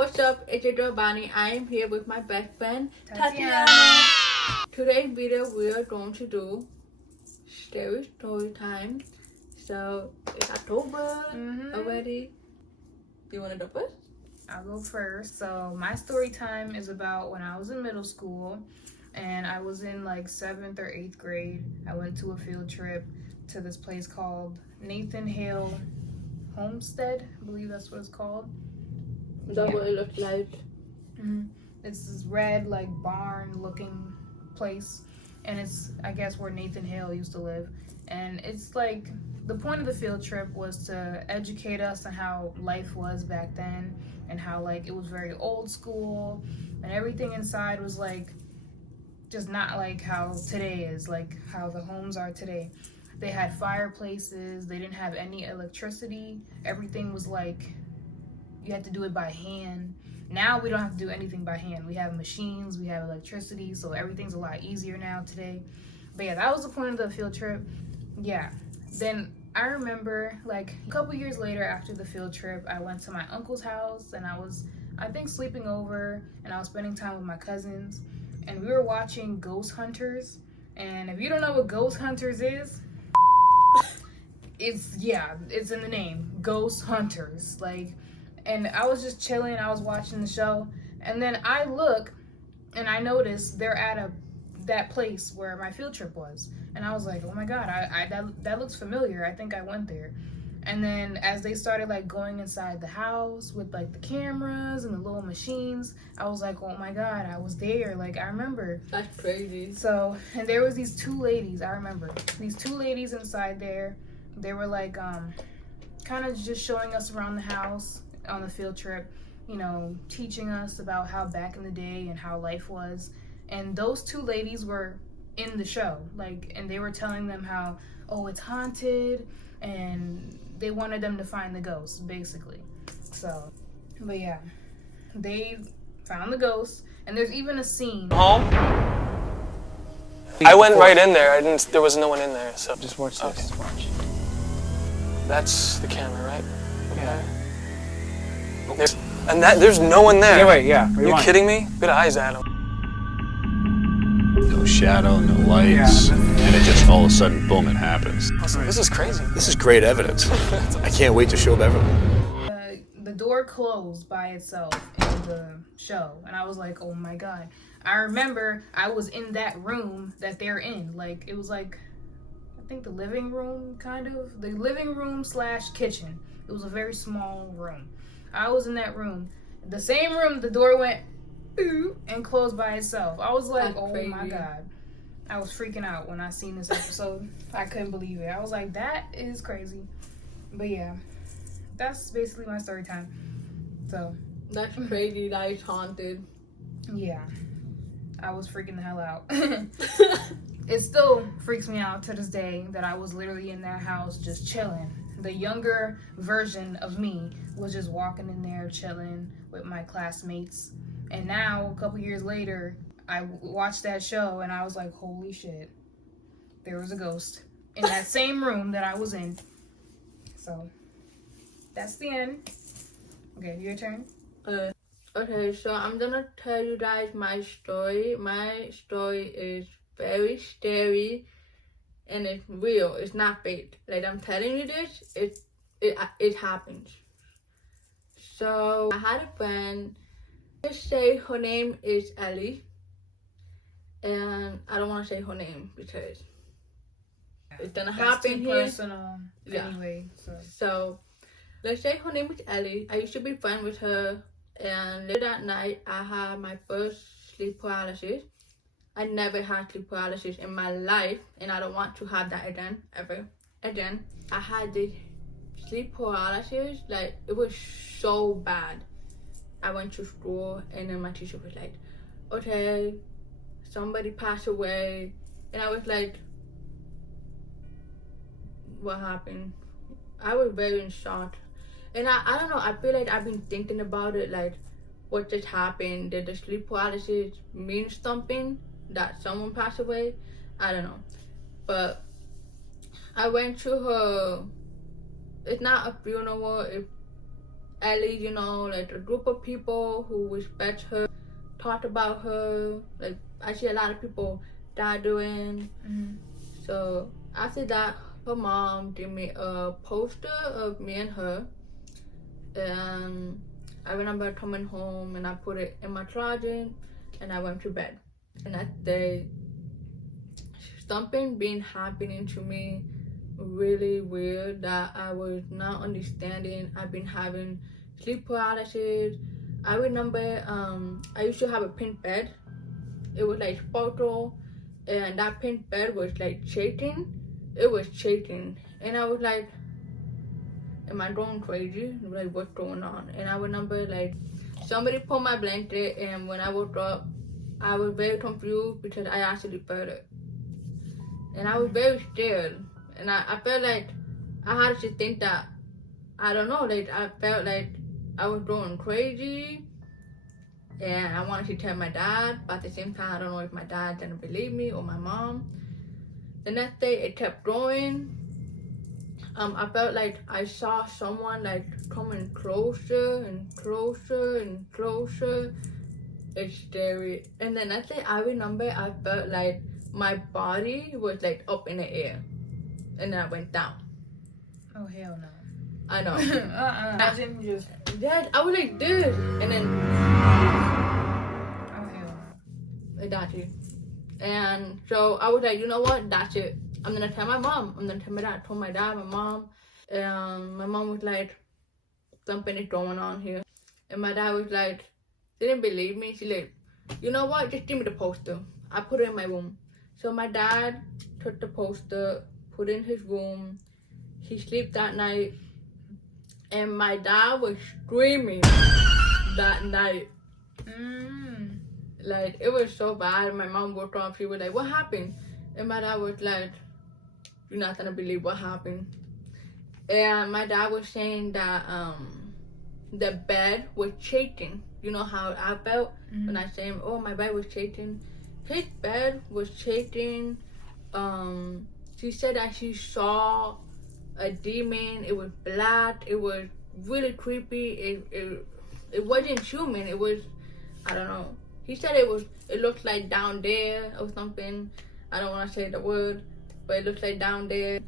what's up? It's your girl Vanni. I am here with my best friend Tatyana. Tatyana. Today's video we are going to do scary story time. So it's October already. Do you want to go first? I'll go first. So my story time is about when I was in middle school and I was in like 7th or 8th grade. I went to a field trip to this place called Hale Homestead. I believe that's what it's called. Is that what it looks like? It's this red like barn looking place, and it's I guess where Nathan Hale used to live. And it's like the point of the field trip was to educate us on how life was back then and how like it was very old school and everything inside was like just not like how today is, like how the homes are today. They had fireplaces, they didn't have any electricity, everything was like you had to do it by hand. Now we don't have to do anything by hand. We have machines, we have electricity, so everything's a lot easier now today. But yeah, that was the point of the field trip. Yeah. Then I remember like a couple years later after the field trip, I went to my uncle's house and I was, I think, sleeping over, and I was spending time with my cousins, and we were watching Ghost Hunters. And if you don't know what Ghost Hunters is, it's in the name, Ghost Hunters. Like, and I was just chilling, I was watching the show, and then I look and I notice they're at that place where my field trip was, and I was like, oh my god, that looks familiar. I think I went there. And then as they started like going inside the house with like the cameras and the little machines, I was like, oh my god, I was there. Like, I remember. That's crazy. So, and there was these two ladies, I remember these two ladies inside there. They were like kind of just showing us around the house on the field trip, you know, teaching us about how back in the day and how life was. And those two ladies were in the show, like, and they were telling them how, oh, it's haunted, and they wanted them to find the ghost, basically. So, but yeah, they found the ghost, and there's even a scene. Home? I went right in there. There was no one in there, so. Just watch this. Okay. Watch. That's the camera, right? Yeah. There's no one there. Yeah, wait, yeah. Are you kidding me? Good eyes, Adam. No shadow, no lights, and it just all of a sudden, boom, it happens. Listen, this is crazy. This is great evidence. I can't wait to show Beverly. The door closed by itself in the show, and I was like, oh my god. I remember I was in that room that they're in. Like, it was like, I think the living room, kind of. The living room / kitchen. It was a very small room. I was in that room. The same room, the door went and closed by itself. I was like, oh my god. I was freaking out when I seen this episode. I couldn't believe it. I was like, that is crazy. But yeah, that's basically my story time. So. That's crazy. That is haunted. Yeah. I was freaking the hell out. It still freaks me out to this day that I was literally in that house just chilling. The younger version of me was just walking in there chilling with my classmates. And now, a couple years later, I watched that show and I was like, holy shit, there was a ghost in that same room that I was in. So, that's the end. Okay, your turn. Okay, so I'm gonna tell you guys my story. My story is very scary, and it's real. It's not fake. Like, I'm telling you this, it happens. So I had a friend. Just say her name is Ellie, and I don't want to say her name because it's gonna happen here. Personal, anyway. So let's say her name is Ellie. I used to be friends with her, and later that night I had my first sleep paralysis. I never had sleep paralysis in my life, and I don't want to have that again, ever again. I had this sleep paralysis, like, it was so bad. I went to school, and then my teacher was like, okay, somebody passed away. And I was like, what happened? I was very in shock. And I don't know, I feel like I've been thinking about it, like, what just happened? Did the sleep paralysis mean something? That someone passed away? I don't know. But I went to her, it's not a funeral, Ellie, you know, like a group of people who respect her, talked about her. Like I see a lot of people that doing. So after that, her mom gave me a poster of me and her, and I remember coming home and I put it in my closet and I went to bed. And that day, something been happening to me really weird that I was not understanding. I've been having sleep paralysis. I remember I used to have a pink bed. It was like sparkle, and that pink bed was like shaking. It was shaking, and I was like, am I going crazy? Like, what's going on? And I remember like somebody pulled my blanket, and when I woke up, I was very confused because I actually felt it. And I was very scared. And I felt like I had to think that, I don't know, like I felt like I was going crazy. And I wanted to tell my dad, but at the same time, I don't know if my dad didn't believe me or my mom. The next day, it kept growing. I felt like I saw someone like coming closer and closer and closer. It's scary. And the next day, I remember I felt like my body was like up in the air, and then I went down. Oh hell no. I know. Imagine just. Yeah, I was like this, and then Oh hell no. exactly. And so I was like, you know what? That's it. I'm gonna tell my mom. I'm gonna tell my dad. I told my dad, my mom, and my mom was like, something is going on here. And my dad was like, didn't believe me. She's like, you know what? Just give me the poster. I put it in my room. So my dad took the poster, put it in his room. He slept that night, and my dad was screaming that night. Like, it was so bad. My mom woke up. She was like, what happened? And my dad was like, you're not gonna believe what happened. And my dad was saying that the bed was shaking. You know how I felt when I said, oh, my bed was shaking. His bed was shaking. She said that she saw a demon. It was black. It was really creepy. It wasn't human. It was, I don't know. He said it looked like down there or something. I don't want to say the word, but it looks like down there.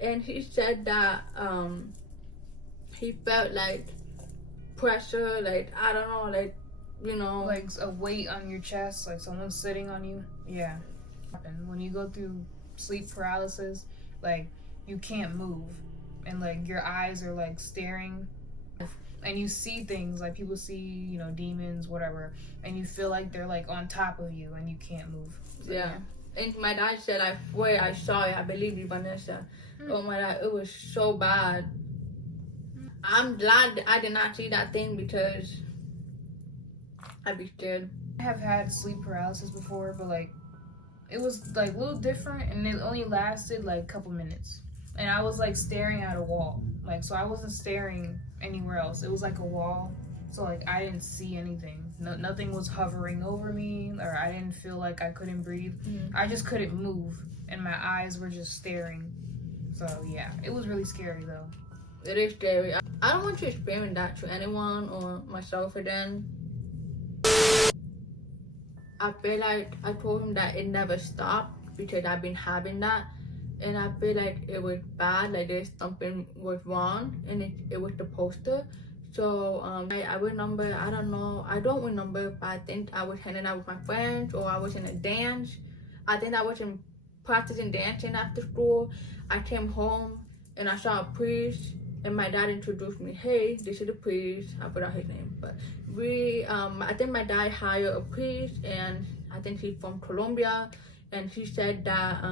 And he said that he felt like pressure, like, I don't know, like, you know. Like a weight on your chest, like someone's sitting on you. Yeah. And when you go through sleep paralysis, like you can't move. And like your eyes are like staring. And you see things, like people see, you know, demons, whatever. And you feel like they're like on top of you and you can't move. So, yeah. And my dad said, I swear I saw it. I believe you, Vanessa. Oh my God, it was so bad. I'm glad I did not see that thing because I'd be scared. I have had sleep paralysis before, but like it was like a little different, and it only lasted like a couple minutes. And I was like staring at a wall, like, so I wasn't staring anywhere else. It was like a wall, so like I didn't see anything. Nothing was hovering over me, or I didn't feel like I couldn't breathe. I just couldn't move, and my eyes were just staring. So yeah, it was really scary though. It is scary. I don't want to experience that to anyone or myself again. I feel like I told him that it never stopped because I've been having that. And I feel like it was bad, like there's something was wrong, and it was the poster. So I remember, I don't remember, but I think I was hanging out with my friends, or I was in a dance. I think I was practicing dancing after school. I came home and I saw a priest, and my dad introduced me. Hey, this is the priest. I forgot his name, but I think my dad hired a priest, and I think he's from Colombia. And he said that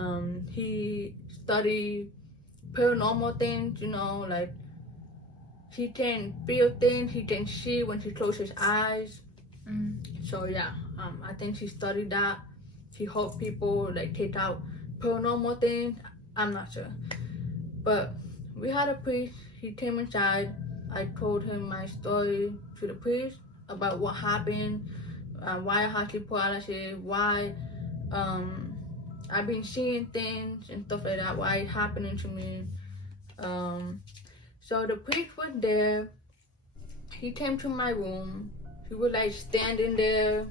he studied paranormal things, you know, like he can feel things, he can see when he closes his eyes. So yeah, I think he studied that. He helped people like take out paranormal things. I'm not sure. But we had a priest, he came inside. I told him my story to the priest about what happened, why I had sleep paralysis, why I've been seeing things and stuff like that, why it's happening to me. So the priest was there, he came to my room. He was like standing there,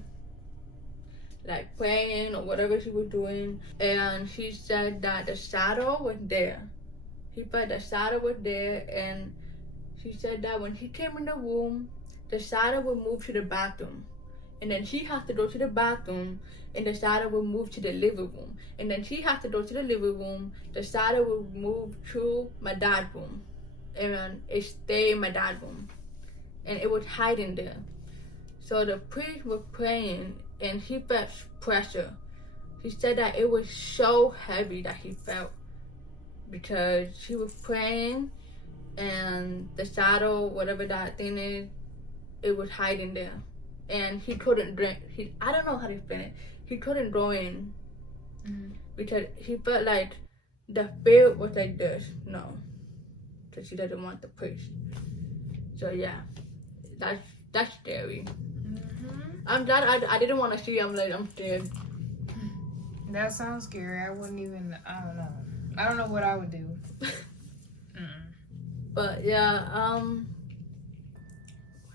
like praying or whatever he was doing. And he said that the shadow was there. He felt the shadow was there, and he said that when he came in the room, the shadow would move to the bathroom. And then he had to go to the bathroom, and the shadow would move to the living room. And then he had to go to the living room, the shadow would move to my dad's room. And it stayed in my dad's room. And it was hiding there. So the priest was praying, and he felt pressure. He said that it was so heavy that he felt, because he was praying, and the shadow, whatever that thing is, it was hiding there. And he couldn't drink. I don't know how to explain it. He couldn't go in because he felt like the spirit was like this. No, because he doesn't want the priest. So yeah, that's scary. I'm glad I didn't want to see. I'm scared. That sounds scary. I wouldn't even. I don't know. I don't know what I would do. But yeah,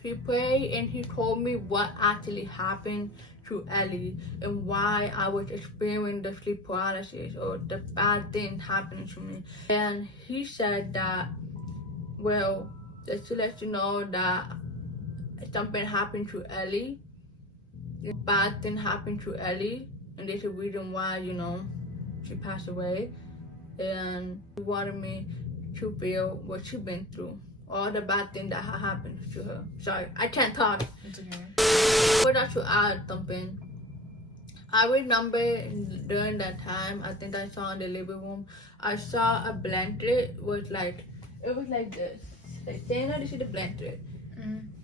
he prayed and he told me what actually happened to Ellie and why I was experiencing the sleep paralysis or the bad thing happening to me. And he said that, well, just to let you know that something happened to Ellie, a bad thing happened to Ellie, and there's a reason why, she passed away. And he wanted me to feel what she's been through, all the bad things that happened to her. Sorry, I can't talk. It's okay. I would like to add something. I remember during that time, I think I saw in the living room, I saw a blanket it was like this. Like, Tatyana, this is the blanket.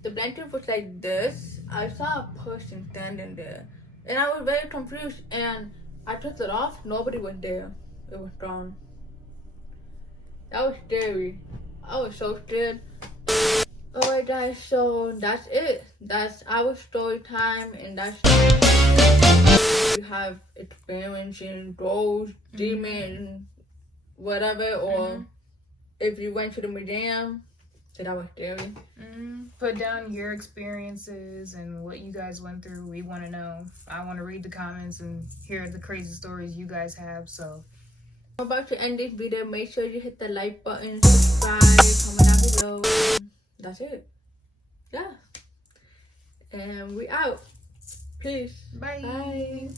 The blanket was like this. I saw a person standing there, and I was very confused, and I took it off. Nobody was there. It was gone. That was scary. I was so scared. Alright guys, so that's it. That's our story time, and that's you have experiencing ghosts, demons, whatever, or if you went to the museum, so that was scary. Put down your experiences and what you guys went through. We want to know. I want to read the comments and hear the crazy stories you guys have, so. I'm about to end this video. Make sure you hit the like button, subscribe, comment down below. That's it. Yeah. And we out. Peace. Bye. Bye.